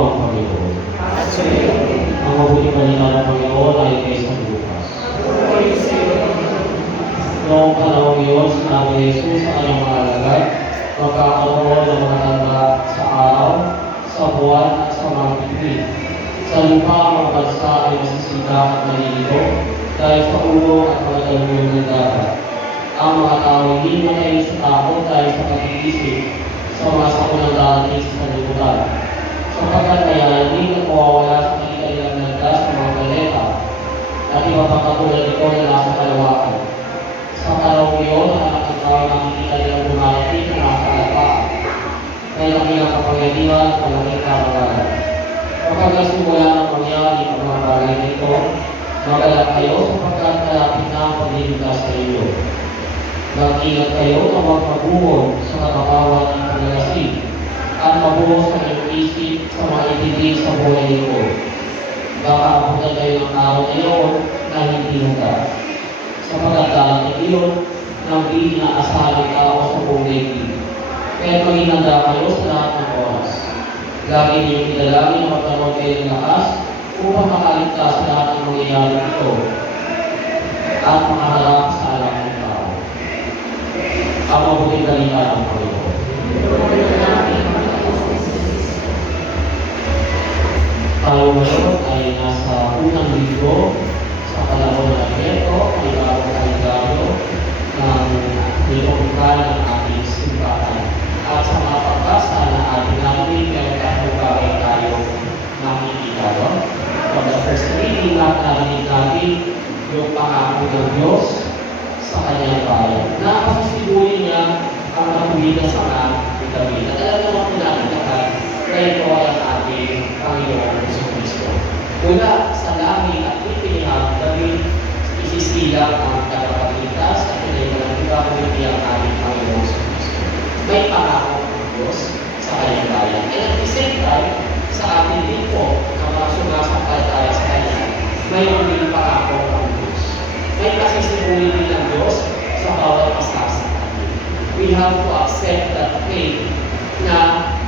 ang Panginoon. Ang mabuting balita ng Panginoon ay kay San Lucas. Noong panahon iyon, sinabi ni Jesus sa kanyang mga alagad, magkakaroon ng mga tanda sa araw, sa buwan at sa mga bituin. Sa lupa ang mga bansa ay masisita at maliligo dahil sa ulo at mga daluyong ng dagat. Ang mga tao hindi matayin sa takot dahil sa pag-iisip sa mga sakunang darating sa sanlibutan. Sapagkat kaya hindi na mawawala sa kanilang landas ng mga planeta at iba pang katulad ito na nasa kalawakan. Sa panahon iyon, ang anak ng tao nakikita nilang dumarating na nasa alapaan. May laking kapangyarihan at malaking karangalan. Kapag nagsimula ng mangyari ang mga bagay nito, magalak kayo sapagkat malapit na ang pagliligtas sa inyo. Mag-ingat kayo na magpabuhon sa katatawan ng paglalasing at mabuhos sa inyong isip sa mga ibigay sa buhay nito. Baka abutan kayo ng araw na iyon na hindi handa. Sapagkat darating iyon nang di inaasahan ng tao sa buong daigdig. Kaya maging handa kayo sa lahat ng oras. Lagi niyong idalangin na magkaroon kayo ng lakas upang makaligtas sa lahat ng mangyayari ito at makaharap sa alam ng tao. Ang mabuting balita ng Panginoon. Tayo ngayon ay nasa unang linggo sa panahon ng Advento, ay bagong kalendaryo ng nilungkan ng ating simbahan. At sa mga pagbasa na ating namin, meron tayong bagay tayo makikita doon. From the first reading, narinig natin yung pangako ng Diyos sa kanyang bayan. Napasasigurin niya ang matuwigan sa mga David. At alam naman po natin lahat na ito ay ang ating Panginoon Jesucristo. Mula sa langit at ipinihang, David isisilang ang tagapagligtas at pinayamalang iba kundi ang ating Panginoon Jesucristo. May pangako ng Diyos sa kanyang bayan. And at the same time, sa ating din po na mga sumasampalataya sa Kanya, may uling pangako ng Diyos. May pasisigurin din ng Diyos sa bawat isa sa atin. We have to accept that faith na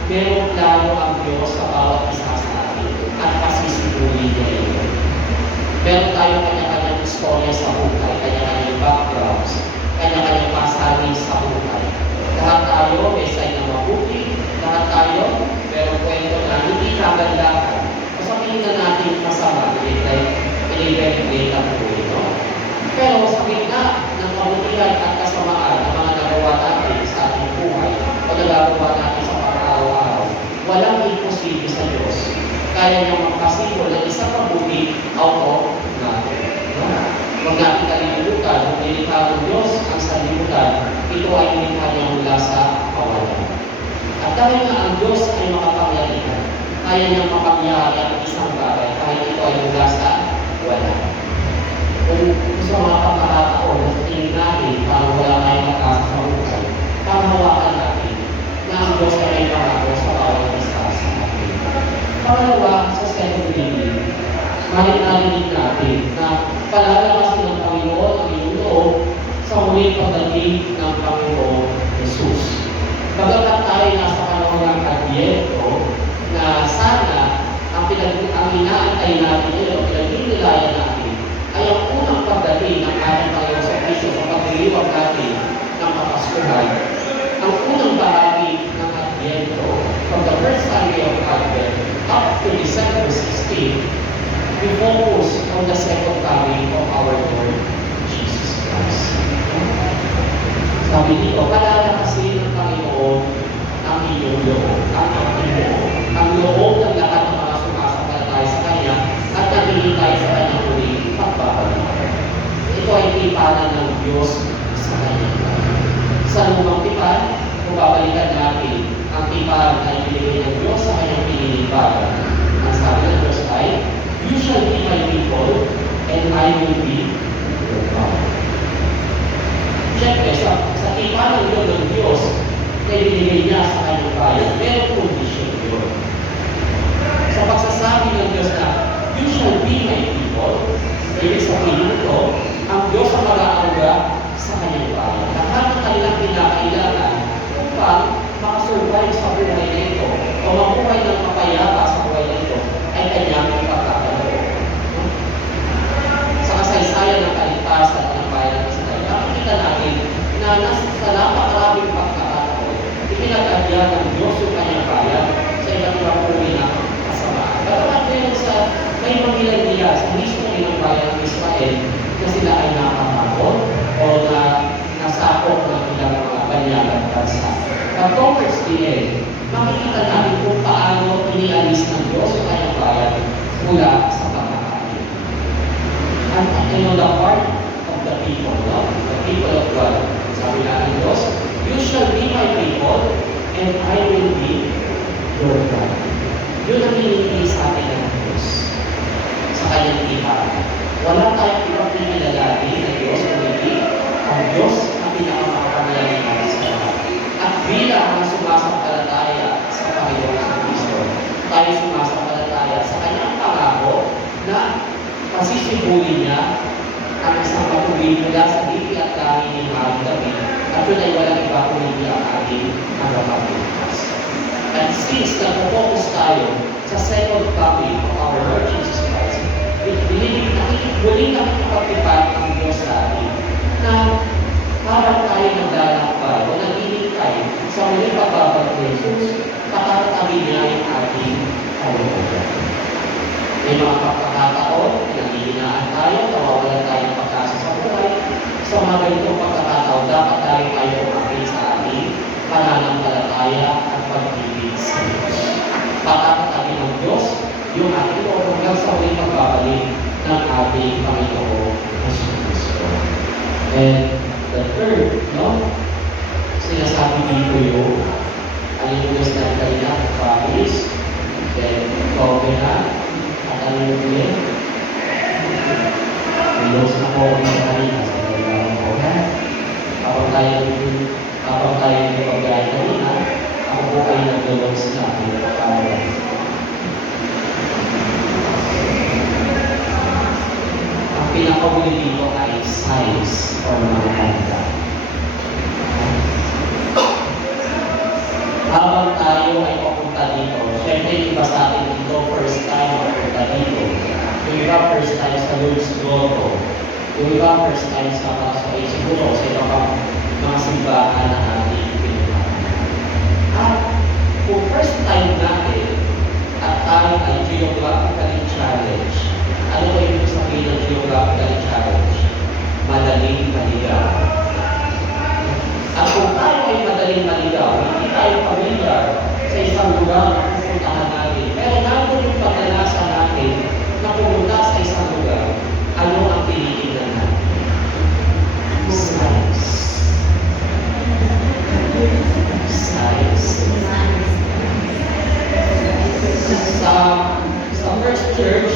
merong plano ang Diyos sa bawat isa sa atin at pasisigurin niya ito. Meron tayong kanya-kanyang istorya sa buhay, kanya-kanyang backgrounds, kanya-kanyang pasanin sa buhay. Lahat tayo may sign na mabuti, lahat tayo merong kwento na hindi kagandahan. Sabihin na natin masama, i-evaluate ang buhay ito. Pero sa gitna ng kabutihan at kasamaan ng mga nagawa natin sa ating buhay o nagagawa natin sa pang-araw-araw, walang imposible sa Diyos. Kaya niyang magpasigol ng isang mabuti out of natin. Huwag natin kalilimutan, kung nilikha ng Diyos ang sanlibutan, ito ay nilikha niya mula sa kawalan. At dahil nga ang Diyos ay makapangyarihan, kaya niyang mapangyari ang isang bagay kahit ito ay mula sa wala. Kung gusto mga pagkakataon na tingin natin parang wala tayong makasa sa buhay, panghawakan natin na ang Diyos ay may pangako sa bawat isa sa atin. Pangalawa, sa second reading, narinig natin na palalakasin ng Panginoon ang iyong loob sa muling pagdating ng Panginoon Jesus. Bagamat tayo nasa panahon ng Advento na sana ang inaantay natin yun, pinagnilayan natin, ay ang unang pagdating ng ating Panginoon sa Kristo sa pagliliwag natin ng Kapaskuhan. Ang unang bahagi ng Advento, from the first Sunday of Advent up to December 16, we focus on the second coming of our Lord Jesus Christ. Sabi dito, palalakasin ng Panginoon ang iyong loob, ang loob ng lahat ng mga sumasampalataya sa Kanya at naghihintay sa Kanyang muling pagbabalik. Ito ay tipanan ng Diyos sa Kanya. Sa lumang tipan, kung babalikan natin, ang tipan ay binigay ng Diyos sa Kanyang piniliparan. Ang sabi ng Diyos ay, "You shall be my people, and I will be your God." Siyempre, sa tipanan yun ng Diyos, na ibinigay niya sa kanyang bayan, merong condition yun. Sa pagsasabi ng Diyos na, "You shall be my people," ibig sabihin ito, ang Diyos ang mag-aaruga sa kanyang bayan. Lahat ng kanilang pinakailangan upang makasurvive sa buhay nito o mabuhay ng mapayapa sa buhay bansa. But towards the end, makikita natin kung paano inialis ng Diyos ang kanyang bayan mula sa pagkakalit. And the heart of the people, no? The people of God. Sabi nga ng Diyos, "You shall be my people, and I will be your God." Yun ang hinihingi sa atin ng Diyos sa kanyang tipan. Wala tayong ibang pinilalabi ng Diyos kung hindi ang Diyos na pinakamakapangyarihan sa lahat. At bilang mga sumasampalataya sa Panginoon sa Kristo, tayo sumasampalataya sa kanyang pangako na pasisibulin niya ang isang patuloy mula sa lipi at langit ni Maring David, at yun ay walang iba kung hindi ang ating tagapagligtas. And since nag-focus tayo sa second coming of our Lord Jesus Christ, muling nakikipagtipan ang Diyos sa atin na habang tayo naglalakbay o naghihintay sa muling pagbabalik ni Jesus, pakakatabi niya yung ating kalooban. May mga pagkakataon, nanghihinaan tayo, nawawalan tayo ng pagkasa sa buhay. Sa mga ganitong pagkakataon, dapat tayo tayo umakin sa ating pananampalataya at pag-ibig sa Diyos. Pakakatabi ng Diyos yung ating loob hanggang sa muling pagbabalik ng ating Panginoon Jesus Cristo. And the third, sinasabi dito yung yung sinabi kanina, promise, then covenant, at yung Diyos na po sa kanina sa kanilang covenant. Kapag tayo yung pagkain kanina, ako po ay nag-Diyos na covenant. Ang pinakahuli dito ay signs or mga kanta. Habang tayo ay papunta dito, syempre iba sa atin dito, first time papunta dito. Yung iba first time sa Lord's Grotto. Yung iba first time sa Pasay, siguro sa iba pang mga simbahan na ating pinuntahan. At kung first time natin at tayo ay geographically challenged, ano ba yung sabihin ng geographically challenged? Madaling maligaw. At kung tayo ay madaling maligaw, hindi tayo pamilyar sa isang lugar na pupuntahan natin. Pero nandun yung pagdanasa natin na pumunta sa isang lugar, ano ang tinitingnan natin? Science. Science. Sa first church,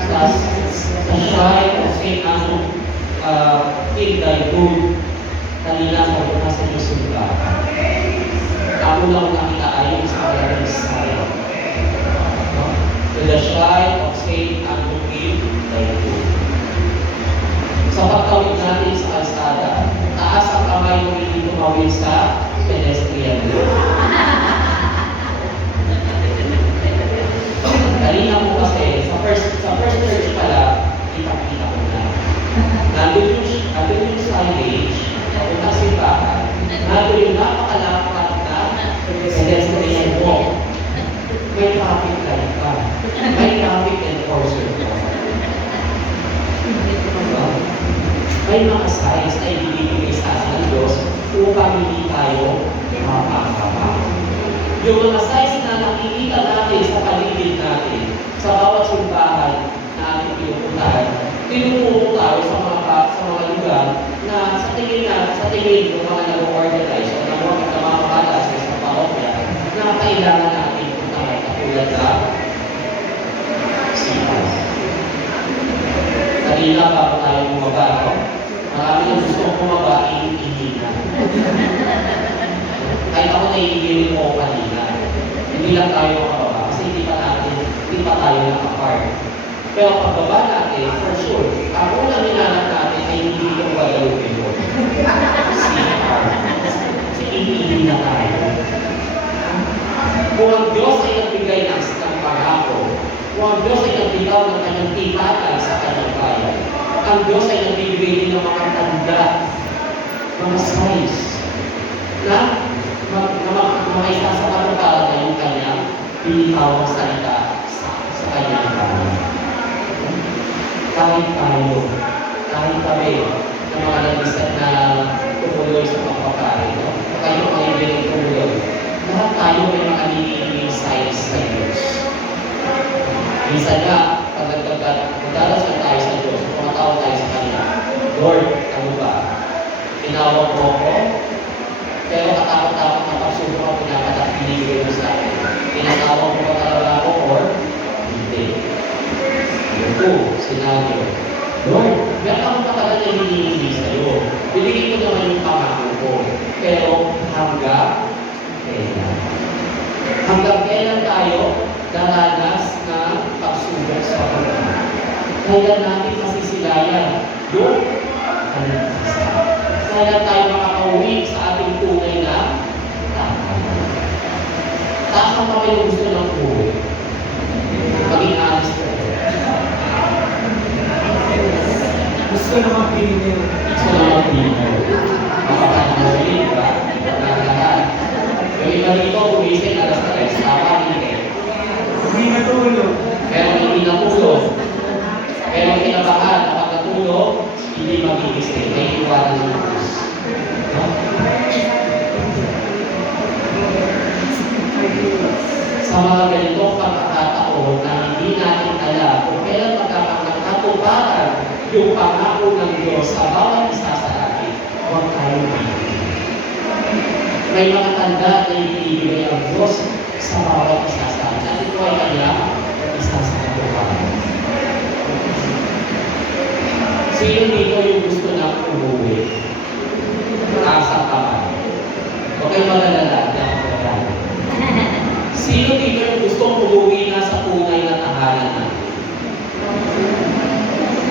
sa shrine of St. Andrew Kildaygul, kanina sa una sa Yusuga. Ako lang nakita ay sa kanilang shrine. To the shrine of St. Andrew Kildaygul. Sa pagtawid natin sa kalsada, taas ang kamay mo hindi tumawid sa pedestrian lane. Kanina po kasi, sa first church pala, kita-kita ko na. Nandun yung signage, papunta simbahan, nandun yung napakalapat na pedestrian walk. May traffic light pa. May traffic enforcer pa. May mga signs na ibibigay sa atin ng Diyos upang hindi tayo mapapapa. Yung mga signs na nakikita natin sa paligid natin, sa bawat simbahan na ating pinupuntahan, tinuturo tayo sa mga lugar na sa tingin ng mga nag-organize o ng mga makakala sa isang parokya na kailangan natin puntahan katulad na sipas. Kanina bago tayo bumaba, marami na gusto kong bumaba, ihina. Kahit ako naiigilin ko kanina, hindi lang tayo makababa kasi hindi pa tayo nakapark. Pero pagbaba natin, for sure, ang unang hinanap natin ay hindi yung Guadalupe mo. Kasi iigilin na tayo. Kung ang Diyos ay nagbigay ng pangako, kung ang Diyos ay nagbigaw ng kanyang tipatan sa kanyang bayan, ang Diyos ay nagbibigay din ng mga tanda, mga signs, na mga isa sa katuparan na yung kanyang binitaw ng salita sa kanyang bayan. Kahit tayo, kahit kami, ng mga nag-isip na tumuloy sa pagpapari, no? Kayo ay hindi tumuloy. Lahat tayo may mga nililinging signs sa Diyos. Minsan nga, pag nagdadasal tayo sa Diyos, tumatawag tayo sa Kanya, Lord, ano ba? Tinawag mo ko, pero katakot-takot na pagsubok ang pinakatak binibigay mo sa akin. Tinatawag mo ba talaga ako or hindi? Ito, sinabi, Lord, meron akong matagal na hinihingi sa'yo. Binigay ko naman yung pangako ko. Pero hanggang kailan? Hanggang kailan tayo daranas na pagsubok sa Panginoon? Kailan natin masisilayan yung kaligtasan? Kailan tayo makakauwi sa ating tunay na tahanan? Taas ang pa kayo gusto ng uwi. Maging honest ko. Gusto naman pinil. Gusto naman pinil. Makakanamulit ba? Nakakahan. Yung iba dito, gumising alas 3. Tama, hindi. Hindi natulog. Pero hindi natulog. Pero kinabahan, kapag natulog, hindi magigising. May iwanan ng Diyos. No? Sa mga ganitong pagkakataon na hindi natin alam kung kailan magkakatuparan yung pangako ng Diyos sa bawat isa sa atin, huwag tayong bibigyan. May mga tanda na ibibigay ang Diyos sa bawat isa sa atin. At ito ay kanyang isa sa katuparan. Sino dito yung gusto na umuwi? Asa ka ba? Huwag kayong magalala, hindi ako magalala. Sino dito yung gustong umuwi na sa tunay na tahanan natin?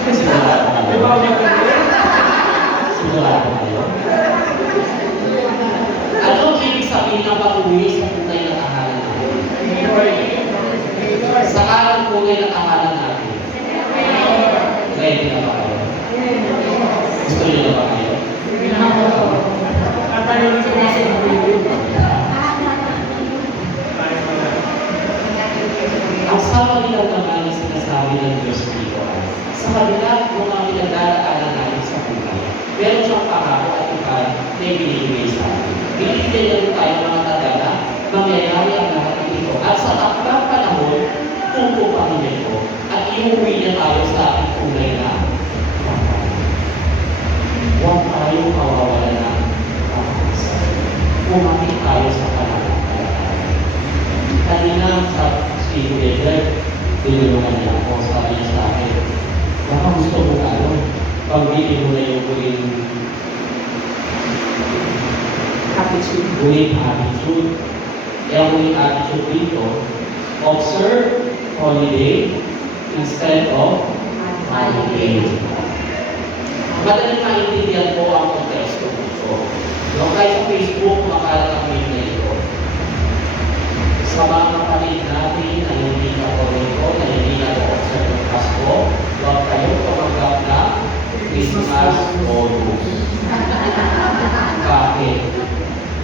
Sigurado kayo? Sigurado kayo? Anong ibig sabihin ng pag-uwi sa tunay na tahanan natin? Sa kalang tunay na tahanan natin? Ready na ba kayo? Gusto niyo na ba kayo? Ang sama nilang naman na sinasabi ng Diyos dito ay, sa kabila ng mga pinagdaraanan natin sa buhay, meron siyang pangako at ikan na ibinibigay sa atin. Binibigay na rin tayo ng mga tagala, mangyayari ang lahat ng ito. At sa takdang panahon, tutupahin niya ito at iuwi niya tayo sa ating tunay na pangako. Huwag tayong mawawala ng pangako. Pumakit tayo sa pananampalataya. Kanina sa Speaker Edward, tinulungan niya ako, sabi niya sa akin, baka gusto mo na pag-ibig mo na yung huling attitude. Yung huling attitude dito, observe holiday instead of holiday. Madaling maintindihan po ang konteksto dito. Yung kahit sa Facebook, makalat ang meme na ito. Sa mga kapatid natin na hindi Katoliko, na hindi nag-observe ng Pasko, huwag kayong tumanggap na Christmas bonus. Bakit?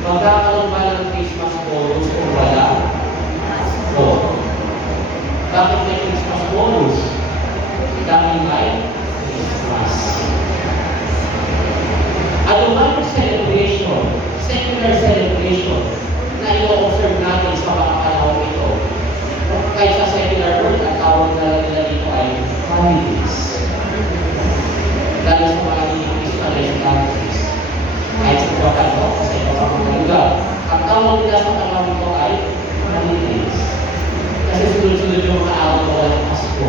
Magkakaroon ba ng Christmas bonus kung wala? Pasko. Bakit may Christmas bonus? Dahil may Christmas. Ano ba yung celebration? Secular celebration na i-observe natin sa mga panahon ito. Kahit sa secular world, ang tawag na nila dito ay holidays. Lalo sa mga Christian countries. Kahit sa Japan, no? Sa iba pa mga lugar. Ang tawag nila sa panahon ito ay holidays. Kasi sunod-sunod yung mga araw na walang Pasko.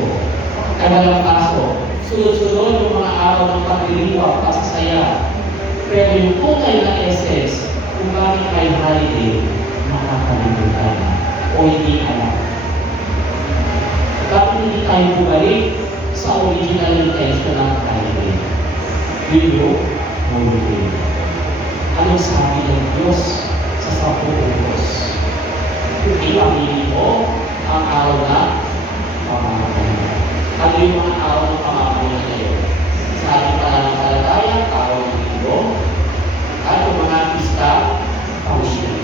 Ay walang Pasko. Sunod-sunod yung mga araw ng pagdiriwang, pasasaya. Pero yung tunay na essence, kung bakit may holiday, makakalimutan o hindi alam. Bakit hindi tayo bumalik sa original intention ng holiday? Will holiday. Anong sabi ng Diyos sa 10 utos? Ipamili mo ang araw na pamamagitan. Ano yung mga araw ng pamamagitan ngayon? Sa ating pananampalataya, araw ng linggo, at yung mga pista, pamilya.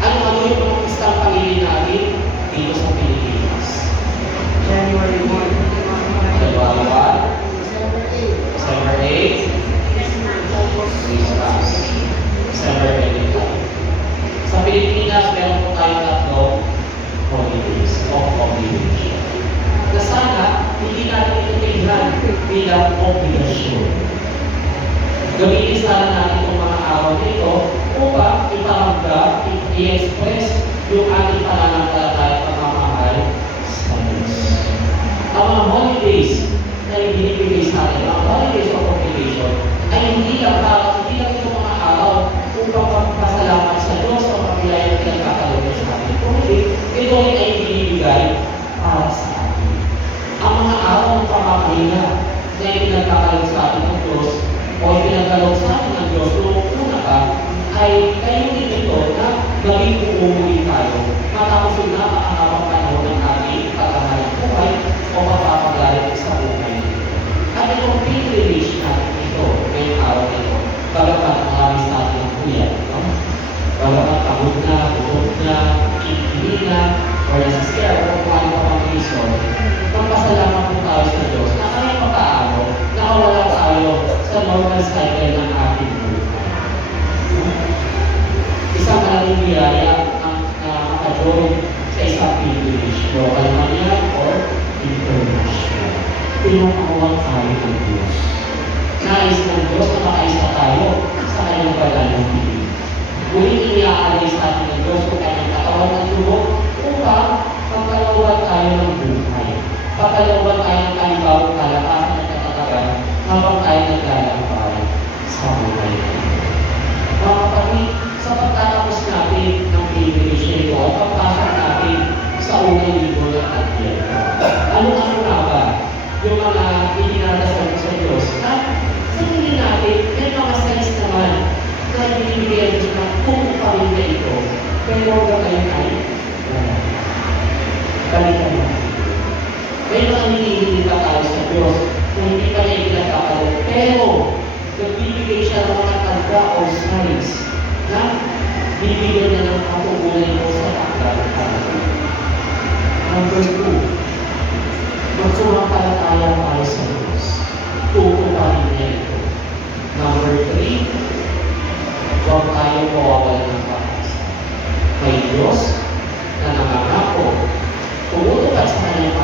Ano yung mga pistang pamilya natin dito sa Pilipinas? January 1. January 1, December 8, Christmas. Sa Pilipinas, meron po tayong tatlong holidays of obligation. Na sana, hindi natin ito tingnan bilang obligasyon. Gamitin sana natin itong mga araw nito upang iparamdam, i-express yung ating pananampalataya at pagmamahal sa Diyos. Ang mga holidays na ibinibigay sa atin, ang holidays of obligation, ay hindi lang itong mga araw upang magpasalamat sa Diyos o pagpilay ng pinagkakaroon sa atin. Kundi, ito rin ay ibinibigay para sa atin. Ang mga araw ng pamamahinga na ipinagkakaroon sa atin ng Diyos o ipinagkakaroon sa atin ng Diyos noong una pa, ay kayo din ito na maging uumuwi tayo matapos yung napakahabang panahon ng ating pagkakaroon buhay o pagpapagalit sa buhay. At itong privilege natin ito, ngayong araw nito, bagamat marami sa atin ang kuya, no? Bagamat pagod na, bukod na, hindi na, or nasa-scare, o kung ano pa pang reason, magpasalamat po tayo sa Diyos na kahit papaano, nakawala tayo sa normal cycle ng ating buhay. Isang malaking biyaya na makajoin sa isang privilege, local man yan or international. Pinapakawan tayo ng Diyos. Nais ng Diyos na makaisa tayo sa kanyang banal ng piling. Muling iniaalay sa atin ng Diyos kung kanyang katawan ng lubog upang pagkalawan tayo ng buhay. Pagkalawan tayo ng kalibawang kalakasan at katatagan habang tayo naglalakbay sa buhay. Mga kapatid, sa pagtatapos natin ng privilege nito at pagpasok natin sa unang linggo ng Advento, ano nga ba yung mga itinadasal sa Diyos? At sa huli natin, may mga size naman na ibinibigay ang Diyos na kung pa rin na ito, pero hanggang ngayon ay wala. Balikan natin. May mga hinihingi pa tayo sa Diyos kung hindi pa na itinagkakaroon, pero nagbibigay siya ng mga tanda o signs na bibigyan na ng patugunan mo sa pagkakaroon. Number 2, magsumampalataya tayo sa Diyos. Tutuparin niya ito. Number 3, huwag tayo mawawalan ng pag-asa. May Diyos na nangangako, tumutupad sa kanyang